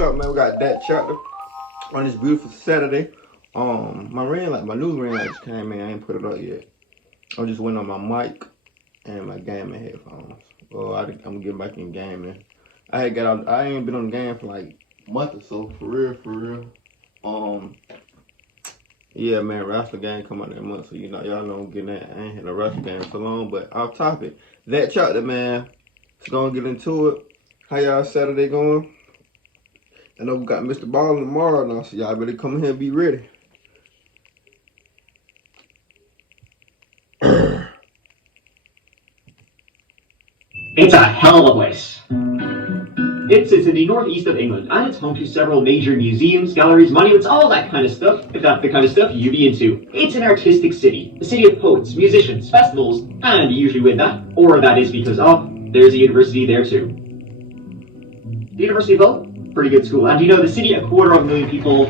what's up, man? We got that chapter on this beautiful Saturday. My ring light, my new ring light just came in. I ain't put it up yet. I just went on my mic and my gaming headphones. Well, I'm gonna get back in gaming. I ain't been on the game for like a month or so, for real. Yeah, man, wrestler game come out that month, so y'all know I'm getting that. I ain't had a wrestler game so long, but off topic. That chapter, man. Let's go and get into it. How y'all Saturday going? I know we got Mr. Ballin tomorrow now, so y'all better come here and be ready. It's a hell of a place. It sits in the northeast of England, and it's home to several major museums, galleries, monuments, all that kind of stuff, if that's the kind of stuff you'd be into. It's an artistic city, a city of poets, musicians, festivals, and usually with that, or that is because of, there's a university there too. The University of Hull? Pretty good school. And you know, the city, 250,000 people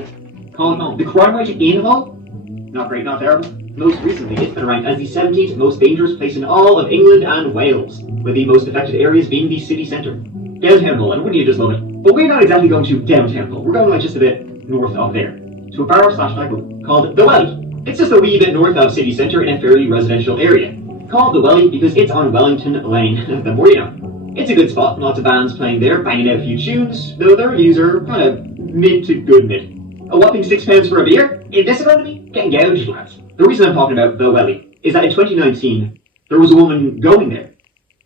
call it home. The crime rate in Hull? Not great, not terrible. Most recently, it's been ranked as the 17th most dangerous place in all of England and Wales, with the most affected areas being the city centre. Downtown Hull, and wouldn't you just love it? But we're not exactly going to downtown Hull. We're going like just a bit north of there, to a bar/nightclub called The Welly. It's just a wee bit north of city centre in a fairly residential area. Called The Welly because it's on Wellington Lane. The more you know. It's a good spot, lots of bands playing there, banging out a few tunes, though their reviews are kind of mid to good mid. A whopping £6 for a beer? In this economy? Getting gouged, lads. The reason I'm talking about The Welly is that in 2019, there was a woman going there,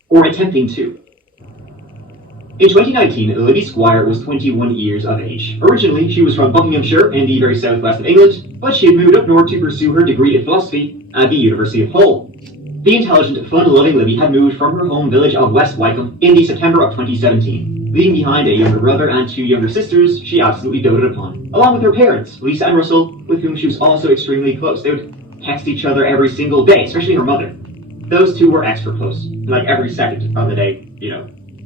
or attempting to. In 2019, Libby Squire was 21 years of age. Originally, she was from Buckinghamshire in the very southwest of England, but she had moved up north to pursue her degree in philosophy at the University of Hull. The intelligent, fun-loving Libby had moved from her home village of West Wycombe in the September of 2017, leaving behind a younger brother and 2 younger sisters she absolutely doted upon, along with her parents, Lisa and Russell, with whom she was also extremely close. They would text each other every single day, especially her mother. Those two were extra close, like every second of the day,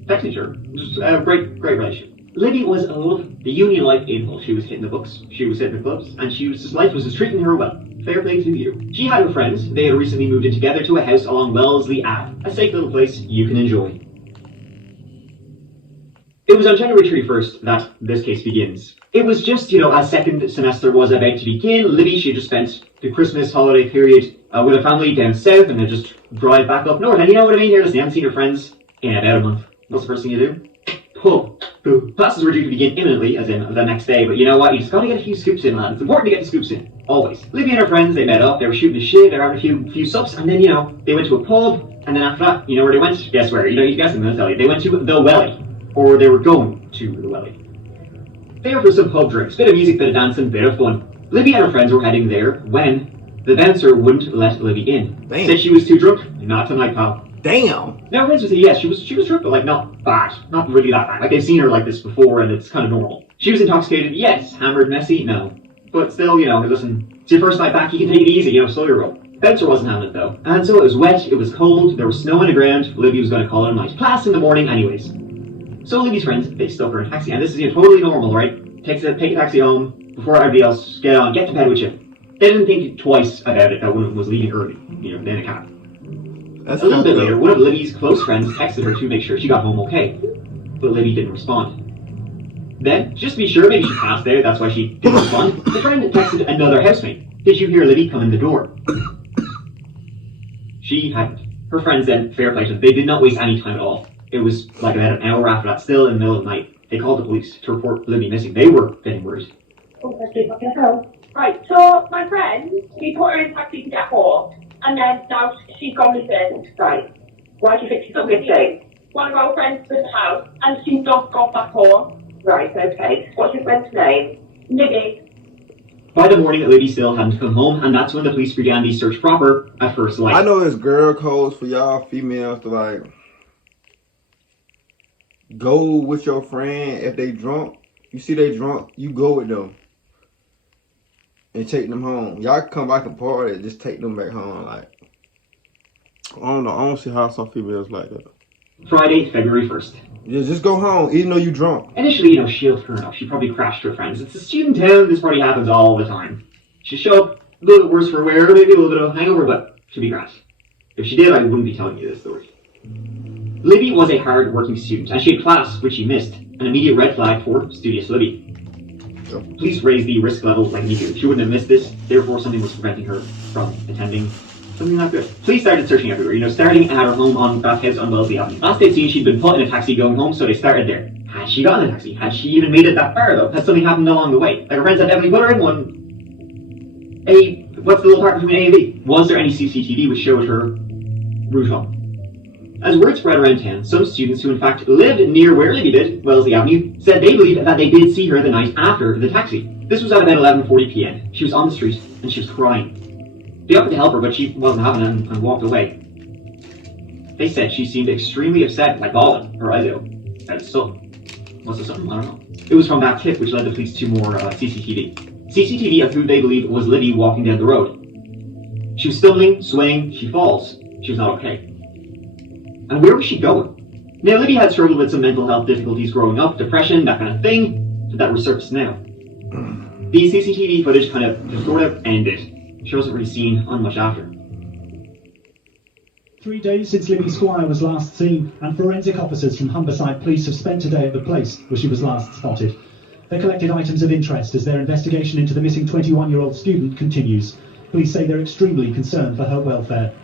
text each other. Just a great relationship. Libby was a love the union life in Hull. She was hitting the books, she was hitting the clubs, and life was just treating her well. Fair play to you. She had her friends. They had recently moved in together to a house along Wellesley Ave, a safe little place you can enjoy. It was on January 31st that this case begins. It was just, as second semester was about to begin, Libby, she had just spent the Christmas holiday period with her family down south, and then just drive back up north. And you know what I mean here? Listen, you haven't seen your friends in about a month. What's the first thing you do? Pub. Classes were due to begin imminently, as in the next day, but you know what? You just gotta get a few scoops in, lad. It's important to get the scoops in. Always. Libby and her friends, they met up, they were shooting the shit, they were having a few sups, and then, they went to a pub, and then after that, you know where they went? Guess where? You guess I'm gonna tell you. They went to The Welly. Or they were going to The Welly. There for some pub drinks, bit of music, bit of dancing, bit of fun. Libby and her friends were heading there when the bouncer wouldn't let Libby in. Damn. Said she was too drunk. Not tonight, pal. Damn. Now, friends would say, yes, she was drunk, but not bad. Not really that bad. Like, they've seen her like this before, and it's kind of normal. She was intoxicated, yes. Hammered, messy, no. But still, listen, it's your first night back, you can take it easy, slow your roll. Bouncer wasn't having it, though. And so it was wet, it was cold, there was snow on the ground. Libby was going to call it a night. Class in the morning anyways. So Libby's friends, they stuck her in a taxi, and this is totally normal, right? Take a taxi home, before everybody else get to bed with you. They didn't think twice about it that one was leaving early, in a cab. That's a little bit later, one of Libby's close friends texted her to make sure she got home okay, but Libby didn't respond. Then, just to be sure, maybe she passed out, that's why she didn't respond, the friend texted another housemate. Did you hear Libby come in the door? She hadn't. Her friends then, fair play to them, they did not waste any time at all. It was like about an hour after that, still in the middle of the night. They called the police to report Libby missing. They were getting worried. Oh, that's good. Okay, go. Right, so my friend, he put her in a taxi to get home, and then now she's gone missing. Right. Why do you think she's gone missing? One of our friends was in the house, and she's not got back home. Right, okay. What's your friend's name? Libby. By the morning, Libby still hadn't come home, and that's when the police began the search proper at first light. I know there's girl codes for y'all females to go with your friend if they drunk. You see they drunk, you go with them and take them home. Y'all can come back and party and just take them back home. I don't know. I don't see how some females like that. Friday, February 1st. Yeah, just go home, even though you drunk. Initially, she'll turn up. She probably crashed her friends. It's a student town. This party happens all the time. She'll show up a little bit worse for wear, maybe a little bit of a hangover, but she'll be grand. If she did, I wouldn't be telling you this story. Libby was a hard-working student, and she had class, which she missed. an immediate red flag for studious Libby. Police raised the risk level like immediately. She wouldn't have missed this, therefore something was preventing her from attending something not good. Police started searching everywhere, starting at her home on Bathhouse on Wellesley Avenue. Last they'd seen, she'd been put in a taxi going home, so they started there. Had she gotten a taxi? Had she even made it that far, though? Had something happened along the way? Like her friends had definitely put her in one. What's the little part between A and B? Was there any CCTV which showed her route home? As word spread around town, some students who in fact lived near where Libby did, Wellesley Avenue, said they believed that they did see her the night after the taxi. This was at about 11:40 p.m. She was on the street and she was crying. They offered to help her, but she wasn't having it and walked away. They said she seemed extremely upset, like bawling, her eyes out. That's something. Was it something? I don't know. It was from that tip which led the police to more CCTV. CCTV of who they believed was Libby walking down the road. She was stumbling, swaying, she falls. She was not okay. And where was she going? Now, Libby had struggled with some mental health difficulties growing up, depression, that kind of thing, but that resurfaced now. The CCTV footage kind of sort of ended. She wasn't really seen on much after. 3 days since Libby Squire was last seen, and forensic officers from Humberside Police have spent a day at the place where she was last spotted. They collected items of interest as their investigation into the missing 21-year-old student continues. Police say they're extremely concerned for her welfare.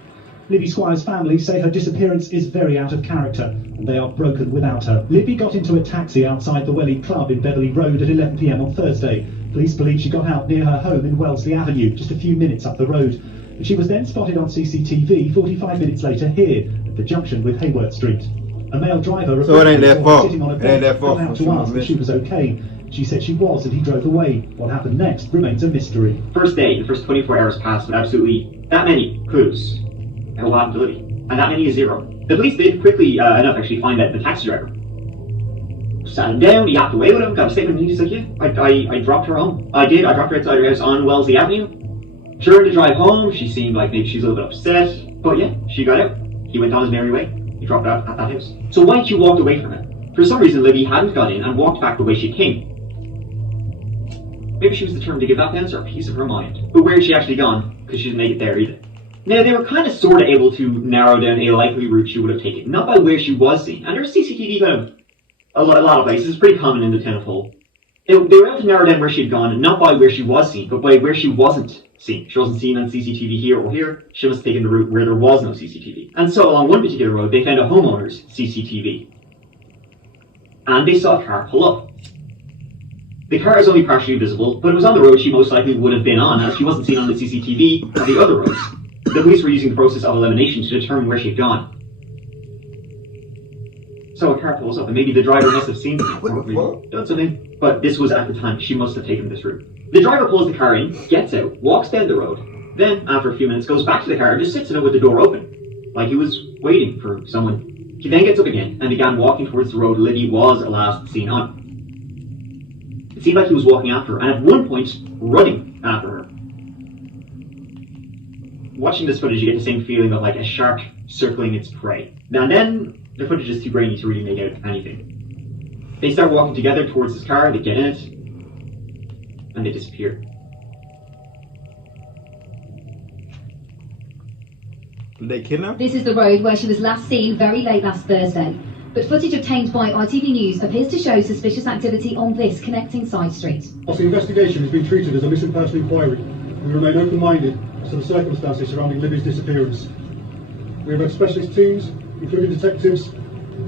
Libby Squire's family say her disappearance is very out of character, and they are broken without her. Libby got into a taxi outside the Welly Club in Beverley Road at 11 p.m. on Thursday. Police believe she got out near her home in Wellesley Avenue, just a few minutes up the road. But she was then spotted on CCTV 45 minutes later here, at the junction with Hayworth Street. A male driver reported sitting on a bed got out to ask if she was okay. She said she was, and he drove away. What happened next remains a mystery. First day, the first 24 hours passed with absolutely that many clues. And what happened to Libby? And that many is zero. The police did quickly enough actually find out the taxi driver. Sat him down, he yapped away with him, got a statement, and he's like, yeah, I dropped her home. I did, I dropped her outside her house on Wellesley Avenue. Sure, to drive home, she seemed like maybe she's a little bit upset, but yeah, she got out. He went on his merry way. He dropped her out at that house. So why had she walked away from it? For some reason, Libby hadn't got in and walked back the way she came. Maybe she was determined to give that dancer a piece of her mind. But where had she actually gone? Because she didn't make it there either. Now, they were kind of sort of able to narrow down a likely route she would have taken, not by where she was seen. And there's CCTV kind of a lot of places. It's pretty common in the town of Hull. They were able to narrow down where she'd gone, not by where she was seen, but by where she wasn't seen. She wasn't seen on CCTV here or here. She must have taken the route where there was no CCTV. And so along one particular road, they found a homeowner's CCTV. And they saw a car pull up. The car is only partially visible, but it was on the road she most likely would have been on, as she wasn't seen on the CCTV of the other roads. The police were using the process of elimination to determine where she had gone. So a car pulls up, and maybe the driver must have seen done something, but this was at the time. She must have taken this route. The driver pulls the car in, gets out, walks down the road, then, after a few minutes, goes back to the car and just sits in it with the door open, like he was waiting for someone. He then gets up again and began walking towards the road Libby was last seen on. It seemed like he was walking after her, and at one point, running after her. Watching this footage, you get the same feeling of like a shark circling its prey. And then, the footage is too grainy to really make out anything. They start walking together towards his car, they get in it, and they disappear. Did they kidnap? This is the road where she was last seen very late last Thursday. But footage obtained by ITV News appears to show suspicious activity on this connecting side street. Whilst the investigation has been treated as a missing person inquiry, we remain open-minded as to the circumstances surrounding Libby's disappearance. We have had specialist teams, including detectives,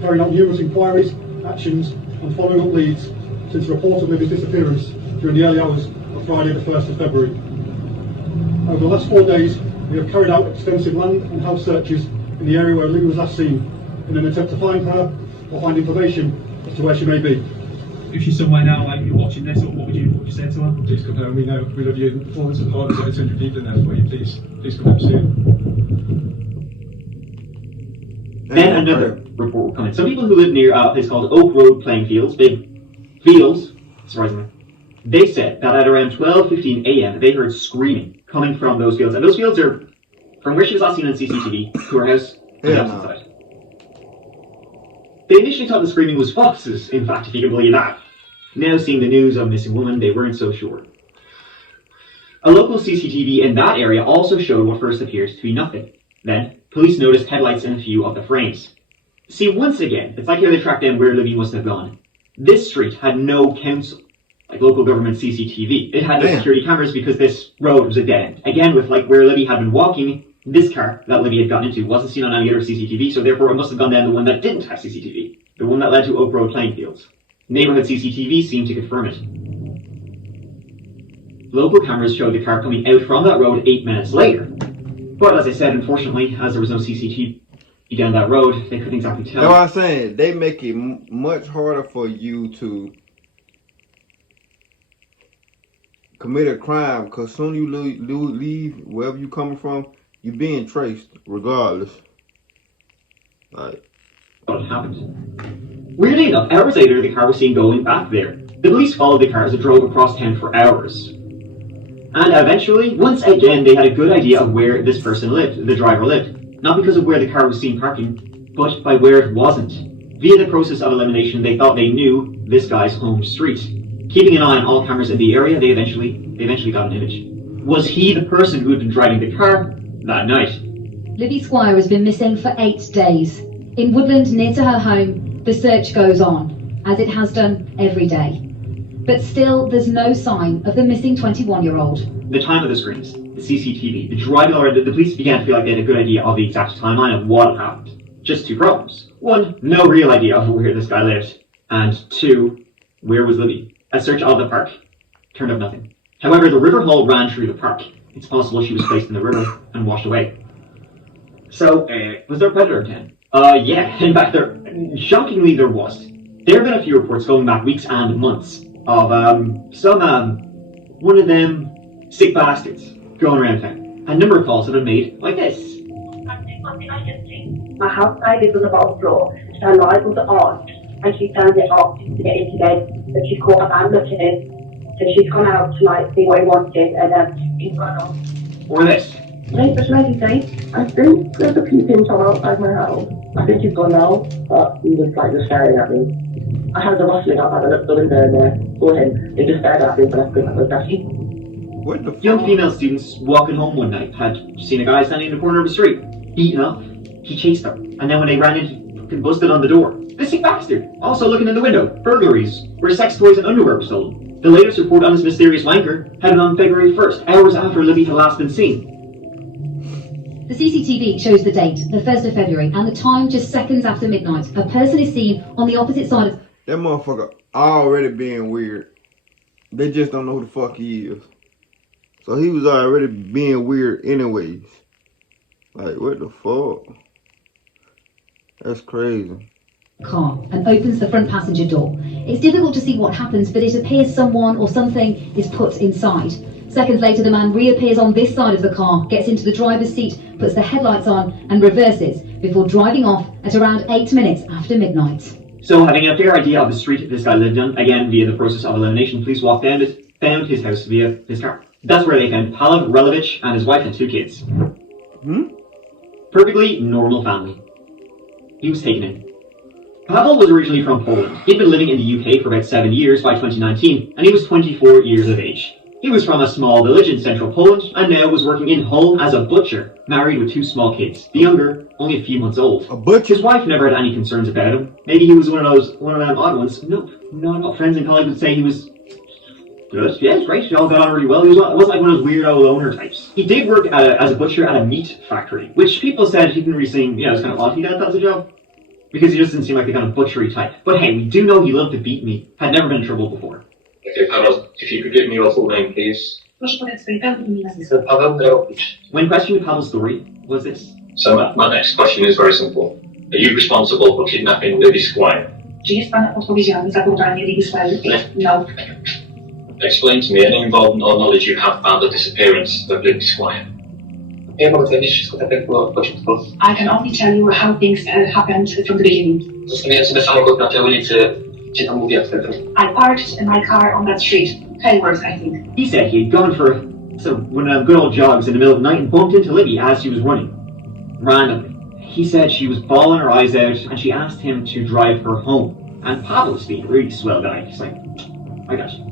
carrying out numerous inquiries, actions and following up leads since the report of Libby's disappearance during the early hours of Friday the 1st of February. Over the last 4 days, we have carried out extensive land and house searches in the area where Libby was last seen, in an attempt to find her or find information as to where she may be. If she's somewhere now, like you're watching this, what would you say to her? Please come home. We love you. The performance of the heart is over 200 people in there for you. Please come home soon. Then another report will come in. Some people who live near a place called Oak Road playing fields, big fields, surprisingly, they said that at around 12:15 a.m. they heard screaming coming from those fields. And those fields are from where she was last seen on CCTV to her house and the opposite side. They initially thought the screaming was foxes, in fact, if you can believe that. Now seeing the news of a missing woman, they weren't so sure. A local CCTV in that area also showed what first appears to be nothing. Then, police noticed headlights in a few of the frames. See, once again, it's like how they tracked down where Libby must have gone. This street had no council, like local government CCTV. It had no security cameras because this road was a dead end. Again, with like where Libby had been walking, this car that Libby had gotten into wasn't seen on any other CCTV, so therefore it must have gone down the one that didn't have CCTV, the one that led to Oak Road playing fields. Neighborhood CCTV seemed to confirm it. Local cameras showed the car coming out from that road 8 minutes later. But as I said, unfortunately, as there was no CCTV down that road, they couldn't exactly tell. That's what I'm saying. They make it much harder for you to commit a crime, because soon you leave wherever you coming from, you're being traced regardless. Like, what happened? Weirdly enough, hours later, the car was seen going back there. The police followed the car as it drove across town for hours. And eventually, once again, they had a good idea of where this person lived, the driver lived. Not because of where the car was seen parking, but by where it wasn't. Via the process of elimination, they thought they knew this guy's home street. Keeping an eye on all cameras in the area, they eventually got an image. Was he the person who had been driving the car that night? Libby Squire has been missing for 8 days. In woodland near to her home, the search goes on, as it has done every day. But still, there's no sign of the missing 21-year-old. The time of the screens, the CCTV, the driving already, the police began to feel like they had a good idea of the exact timeline of what happened. Just 2 problems. 1, no real idea of where this guy lived. And 2, where was Libby? A search of the park turned up nothing. However, the river hole ran through the park. It's possible she was placed in the river and washed away. So, was there a predator in town? Yeah, in fact, shockingly there was. There have been a few reports going back weeks and months of one of them sick bastards going around town. A number of calls have been made like this. My house side is on the bottom floor, so her light was on, and she turned it off to get into bed, but she caught a man looking in, so she's gone out to like see what he wanted, and he's gone off. Or this. Neighbours lady saying, I think there's a peeping Tom outside my house. I think he's gone now, but he was like just staring at me. I had the rustling up, I looked at the window and there, saw him, he just stared at me, but I think that was Dashi. what the fuck? Young female students walking home one night had seen a guy standing in the corner of the street, beaten up. He chased them, and then when they ran in, fucking busted on the door. This sick bastard, also looking in the window. Burglaries, where sex toys and underwear were stolen. The latest report on this mysterious wanker had been on February 1st, hours after Libby had last been seen. The CCTV shows the date, the 1st of February, and the time just seconds after midnight. A person is seen on the opposite side of... That motherfucker already being weird. They just don't know who the fuck he is. So he was already being weird anyways. Like, what the fuck? That's crazy. car and opens the front passenger door. It's difficult to see what happens, but it appears someone or something is put inside. Seconds later, the man reappears on this side of the car, gets into the driver's seat, puts the headlights on and reverses before driving off at around 8 minutes after midnight. So, having a fair idea of the street this guy lived on, again via the process of elimination, police walked down it, found his house via his car. That's where they found Pavel Relevich and his wife and 2 kids. Perfectly normal family. He was taken in. Pavel was originally from Poland. He'd been living in the UK for about 7 years by 2019, and he was 24 years of age. He was from a small village in central Poland, and now was working in Hull as a butcher, married with 2 small kids. The younger, only a few months old. A butcher? His wife never had any concerns about him. Maybe he was one of them odd ones. Nope, not at all. Friends and colleagues would say he was good. Yeah, it's great. They all got on really well. He wasn't like one of those weirdo loner types. He did work as a butcher at a meat factory, which people said he didn't really seem, it was kind of odd he got that as a job. Because he just didn't seem like the kind of butchery type. But hey, we do know he loved to beat meat. Had never been in trouble before. Okay, Pavel, if you could give me your full name, please. Proszę podać swoje pełne imię. So, Pavel Relevich. When questioned Pavel's story, was this. So my next question is very simple. Are you responsible for kidnapping Libby Squire? Czy jest pan odpowiedzialny za porwanie Libby Squire? No. Explain to me any involvement or knowledge you have found the disappearance of Libby Squire. Ja mogę powiedzieć wszystko tak, jak było od początku. I can only tell you how things happened from the beginning. Zostawiłem sobie samochód na tej ulicy, gdzie tam mówię wtedy. I parked my car on that street. Hayworth, I think. He said he had gone for some good old jogs in the middle of the night and bumped into Libby as she was running. Randomly. He said she was bawling her eyes out and she asked him to drive her home. And Pavel was being a really swell guy. He's like, I got you.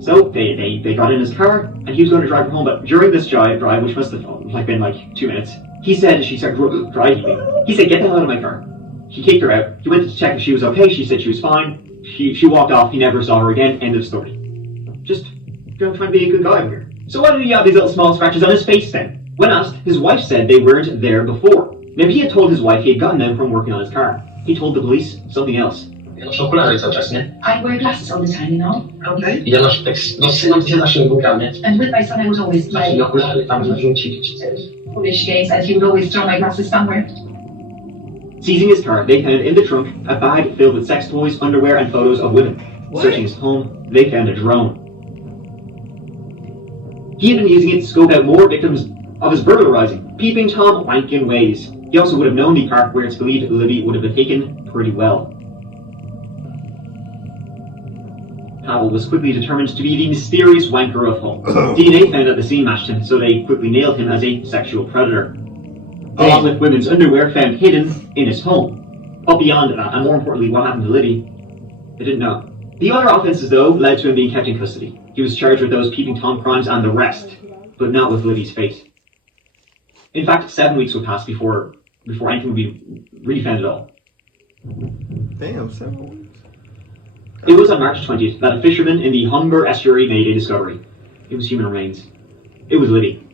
So they got in his car and he was going to drive her home, but during this drive, which must have been like 2 minutes, he said she started driving me. He said, get the hell out of my car. He kicked her out. He went to check if she was okay. She said she was fine. She walked off, he never saw her again, end of story. Just trying to be a good guy here. So why did he have these little small scratches on his face then? When asked, his wife said they weren't there before. Now he had told his wife he had gotten them from working on his car. He told the police something else. Ja noszę okulary cały czas, nie? I wear glasses all the time, you know? Okay. I ja noszę tak, no synem się zawsze wybrał, nie? And with my son, I would always Takie play okulary tam rzucić czy coś. foolish games, and he would always throw my glasses somewhere. Seizing his car, they found in the trunk a bag filled with sex toys, underwear, and photos of women. What? Searching his home, they found a drone. He had been using it to scope out more victims of his burglarizing, peeping Tom wanking ways. He also would have known the park where it's believed Libby would have been taken pretty well. Powell was quickly determined to be the mysterious wanker of Hull. DNA found at the scene matched him, so they quickly nailed him as a sexual predator. Along with women's underwear found hidden in his home. But beyond that, and more importantly, what happened to Libby, they didn't know. The other offences, though, led to him being kept in custody. He was charged with those peeping Tom crimes and the rest, but not with Libby's fate. In fact, 7 weeks would pass before anything would be really found at all. Damn, 7 weeks. It was on March 20th that a fisherman in the Humber estuary made a discovery. It was human remains. It was Libby.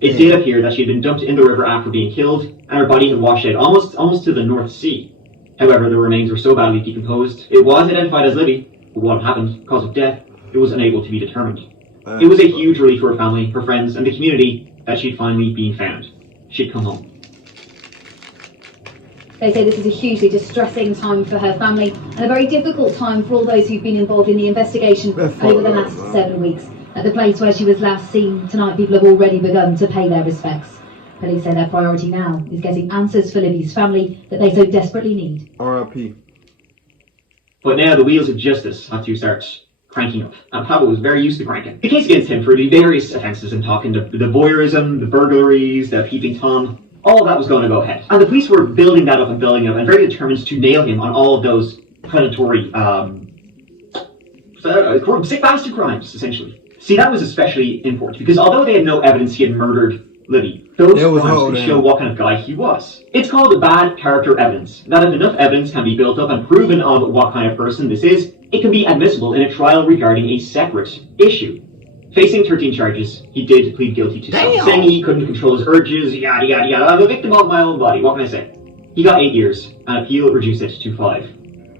It did appear that she had been dumped in the river after being killed, and her body had washed out almost to the North Sea. However, the remains were so badly decomposed, it was identified as Libby, but what happened, cause of death, it was unable to be determined. It was a huge relief for her family, her friends, and the community that she'd finally been found. She'd come home. They say this is a hugely distressing time for her family and a very difficult time for all those who've been involved in the investigation over the last 7 weeks. At the place where she was last seen tonight, people have already begun to pay their respects. Police say their priority now is getting answers for Libby's family that they so desperately need. R.I.P. But now the wheels of justice have to start cranking up, and Pablo was very used to cranking. The case against him for the various offences I'm talking, the voyeurism, the burglaries, the peeping Tom, all of that was going to go ahead. And the police were building that up and very determined to nail him on all of those predatory, sick bastard crimes, essentially. See, that was especially important, because although they had no evidence he had murdered Libby, those crimes could show what kind of guy he was. It's called bad character evidence. That if enough evidence can be built up and proven of what kind of person this is, it can be admissible in a trial regarding a separate issue. Facing 13 charges, he did plead guilty to some, saying he couldn't control his urges, yada yada yada. I'm a victim of my own body, what can I say? He got 8 years, and appeal reduced it to 5.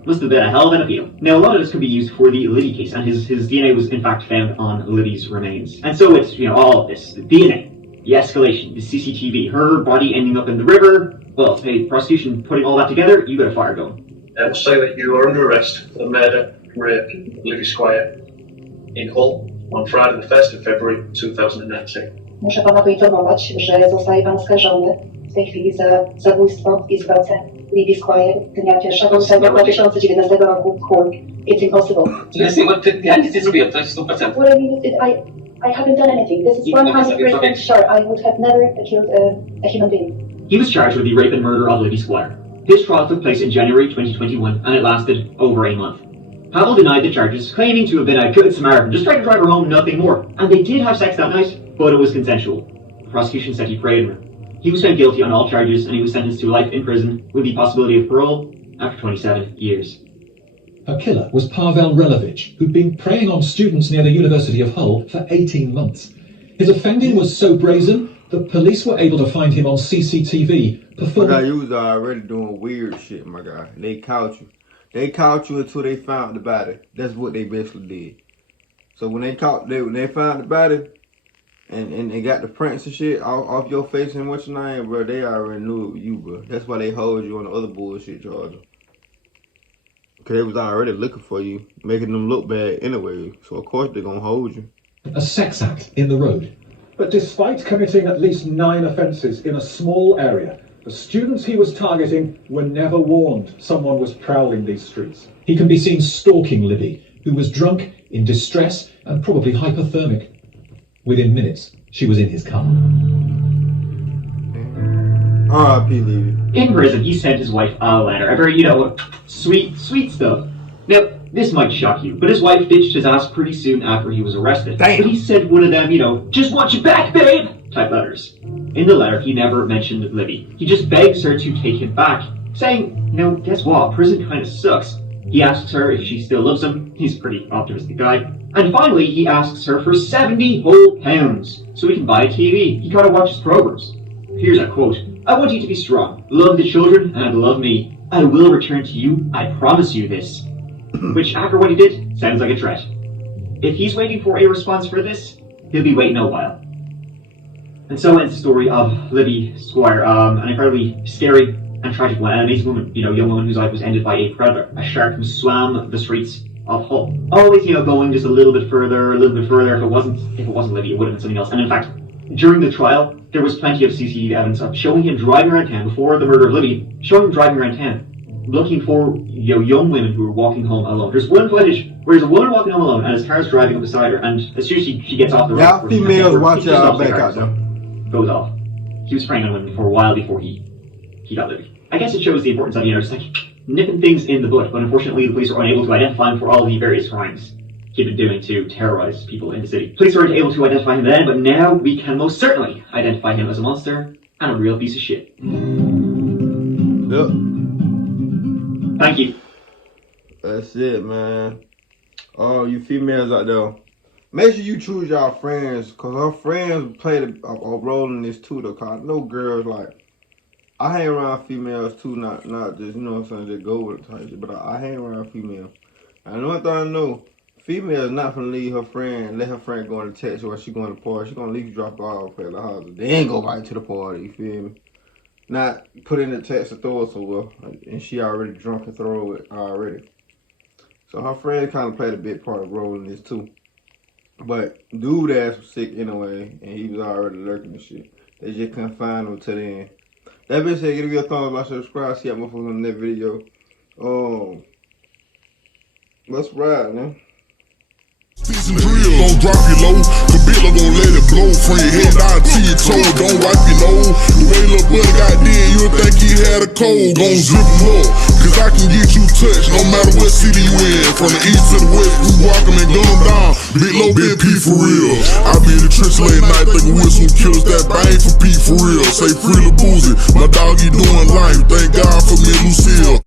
Must have been a hell of an appeal. Now, a lot of this could be used for the Libby case, and his DNA was in fact found on Libby's remains. And so it's, all of this, the DNA, the escalation, the CCTV, her body ending up in the river. Well, hey, prosecution putting all that together, you got a fire going. I will say that you are under arrest for the murder and rape of Libby Squire in Hull on Friday the 1st of February 2019. Muszę pana poinformować, że zostaje pan oskarżony w tej chwili za zabójstwo i zgwałcenie Libby Squire dnia 1 lutego 2019 roku w Hull. It's impossible. Ja nic nie zrobiłem, to jest 100%. What I mean is, I haven't done anything. This is 100% sure. I would have never killed a human being. He was charged with the rape and murder of Libby Squire. His trial took place in January 2021, and it lasted over a month. Pavel denied the charges, claiming to have been a good Samaritan, just trying to drive her home, nothing more. And they did have sex that night, but it was consensual. The prosecution said he preyed on her. He was found guilty on all charges, and he was sentenced to life in prison with the possibility of parole after 27 years. Her killer was Pavel Relevich, who'd been preying on students near the University of Hull for 18 months. His offending was so brazen that police were able to find him on CCTV performing... My guy, you was already doing weird shit, my guy. They caught you. They caught you until they found the body. That's what they basically did. So when they found the body and they got the prints and shit off your face and what's your name, bro, they already knew you, bro. That's why they hold you on the other bullshit charges. Because they was already looking for you, making them look bad anyway. So of course they're gonna hold you. A sex act in the road. But despite committing at least 9 offences in a small area, the students he was targeting were never warned someone was prowling these streets. He can be seen stalking Libby, who was drunk, in distress, and probably hypothermic. Within minutes, she was in his car. R.I.P. Libby. In prison, he sent his wife a letter, a very, sweet stuff. Now, this might shock you, but his wife ditched his ass pretty soon after he was arrested. Damn. But he sent one of them, just want you back, babe, type letters. In the letter, he never mentioned Libby. He just begs her to take him back, saying, guess what, prison kind of sucks. He asks her if she still loves him. He's a pretty optimistic guy. And finally, he asks her for 70 whole pounds so he can buy a TV. He kind of watches programs. Here's a quote. "I want you to be strong, love the children, and love me. I will return to you, I promise you this." Which, after what he did, sounds like a threat. If he's waiting for a response for this, he'll be waiting a while. And so ends the story of Libby Squire, an incredibly scary and tragic one, an amazing woman, young woman whose life was ended by a predator, a shark who swam the streets of Hull. Always, going just a little bit further. If it wasn't Libby, it would have been something else. And in fact, during the trial, there was plenty of CCTV evidence of showing him driving around town before the murder of Libby, showing him driving around town, looking for young women who were walking home alone. There's one footage where there's a woman walking home alone and his car's driving up beside her, and as soon as she gets off the road, y'all females watch y'all back out there. Goes off. He was preying on women for a while before he got Libby. I guess it shows the importance of, just like nipping things in the bud, but unfortunately the police are unable to identify him for all the various crimes he'd been doing to terrorize people in the city. Police weren't able to identify him then, but now we can most certainly identify him as a monster and a real piece of shit. Yep. Thank you. That's it, man. Oh, you females out there, make sure you choose y'all friends, cause her friends play a role in this too. Though, cause I know girls like I hang around females too, not just just go with it type shit, but I hang around females. And one thing I know, female is not gonna leave her friend, let her friend go on the text or she going to the party. She gonna leave you, drop her off at the house, then go right to the party. You feel me? Not put in the text to throw it somewhere, and she already drunk and throw it already. So her friend kind of played a big part of role in this too. But dude ass was sick anyway, and he was already lurking and shit. They just couldn't find him till the end. That bitch said, give me a thumbs up, subscribe, see y'all motherfuckers on that video. Let's ride, man. Don't drop you low, the bill gon' let it blow. From your head down to your toe, don't wipe your nose. The way little buddy got dead, you'll think he had a cold. Gon' zip him up, cause I can get you touched, no matter what city you in. From the east to the west, we walk them and gun them down. Big low, big P for real. I be in the trench late night, thinking with some killers that bang for P for real. Say free the boozy, my dog, he doing life, thank God for me, Lucille.